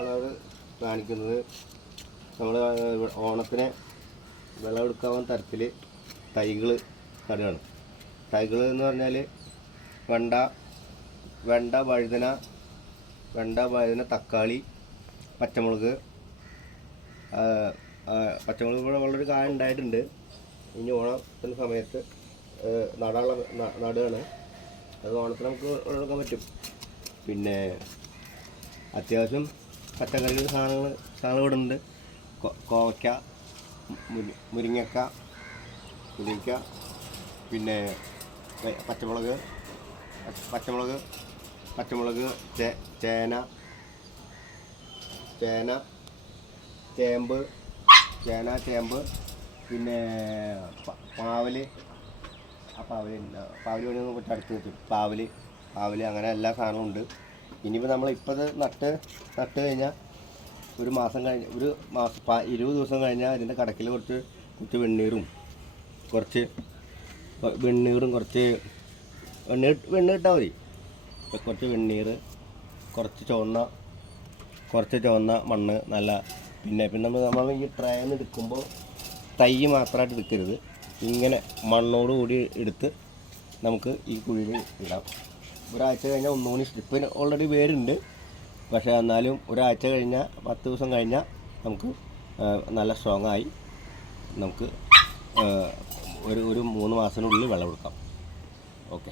അളവ് കാണിക്കുന്നത് നമ്മൾ ഓണത്തിന് വിളവെടുക്കാവുന്ന തരത്തിൽ തൈകൾ നടുകയാണ്. തൈകൾ എന്ന് പറഞ്ഞാൽ വെണ്ട, വഴുതന, തക്കാളി, പച്ചമുളക്. പച്ചമുളക് ഇവിടെ വളരെ കായ ഉണ്ടായിട്ടുണ്ട്. ഇനി ഓണത്തിൻ്റെ സമയത്ത് നടുകയാണ്. അത് ഓണത്തിന് നമുക്ക് വിളവെടുക്കാൻ പറ്റും. പിന്നെ അത്യാവശ്യം പച്ചക്കറികൾ സാധനങ്ങൾ ഇവിടെ ഉണ്ട്. കോവയ്ക്ക, മുരിങ്ങക്ക, പിന്നെ പച്ചമുളക്, ചേമ്പ്, പിന്നെ പാവല് വേണമെന്ന് കുറച്ച് അടുത്ത് വെച്ചു. പാവല് അങ്ങനെ എല്ലാ സാധനവും ഉണ്ട്. ഇനിയിപ്പോൾ നമ്മളിപ്പോൾ നട്ട് കഴിഞ്ഞാൽ ഒരു മാസം 20 ദിവസം കഴിഞ്ഞാൽ ഇതിൻ്റെ കടക്കിൽ കുറച്ച് വെണ്ണീറും കുറച്ച് വെണ്ണീട്ടാൽ മതി. കുറച്ച് വെണ്ണീർ, കുറച്ച് ചുവന്ന മണ്ണ് നല്ല. പിന്നെ നമ്മൾ ഈ ട്രേന്ന് എടുക്കുമ്പോൾ തൈ മാത്രമായിട്ട് എടുക്കരുത്. ഇങ്ങനെ മണ്ണോടുകൂടി എടുത്ത് നമുക്ക് ഈ കുഴിയിൽ ഇടാം. ഒരാഴ്ച കഴിഞ്ഞാൽ ഒന്നുകൂടി ഇപ്പം ഓൾറെഡി വേരുണ്ട്. പക്ഷേ എന്നാലും ഒരാഴ്ച കഴിഞ്ഞാൽ 10 ദിവസം കഴിഞ്ഞാൽ നമുക്ക് നല്ല സ്ട്രോങ് ആയി നമുക്ക് ഒരു 3 മാസത്തിനുള്ളിൽ വിളവെടുക്കാം. ഓക്കെ.